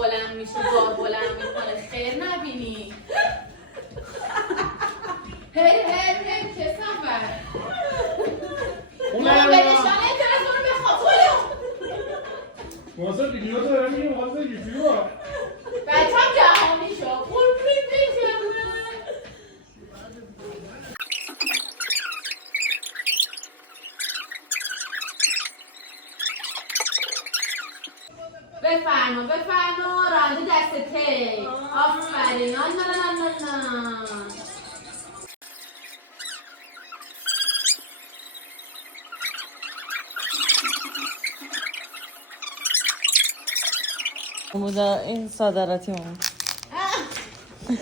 بلند میشه بار بلند میکنه خیر نبینی هر کسم بر اون به نشانه تلفن بخواه واسه ویدیو دارم میگم واسه یوتیوب بچه‌م جهانی شد قربونت بشم بفرما رانده دست تی آفرین نه بودا این صادراتی مون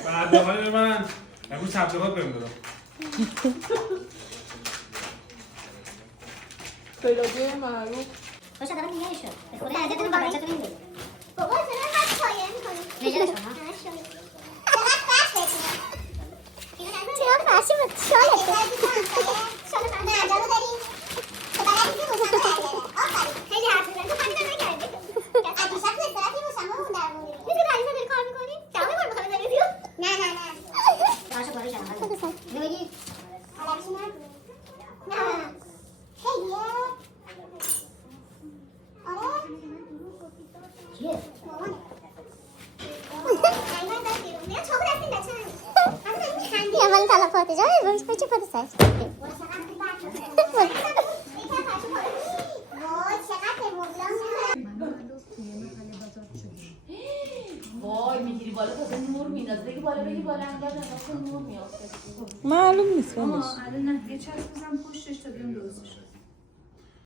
برنامه من امروز تبلیغات بهم دادم فلوگه معروف باشه دارم میگه شد به خدا عزتون با بچه‌تون این بابا چرا خط پایه می‌کنی نجات شما چقدر فرش بکنم چرا فرشی بود شاله نه جلو داریم تو بلدی که بزن آفرین خیلی حرف می‌زنی تو همین نکردی از دیشب تو استراحتی با شما اون در موردی می‌تونی پریسا داری کار می‌کنی جواب بار می‌خوام بزنی دیو نه باشه بارو جواب نمیگی علکی نه خیلیه چیه؟ مامانه ایمان دست بیرون میاد چاقو دست این بچه هم میخندی اولین تلفاته جا روش بچه پاده سرش وای چقدر وای میگیری بالا تا نور میندازه بگی بالا انقدر نور میافته معلوم نیست ولش الان نه یه چسب بزن پشتش تا بیام درست شد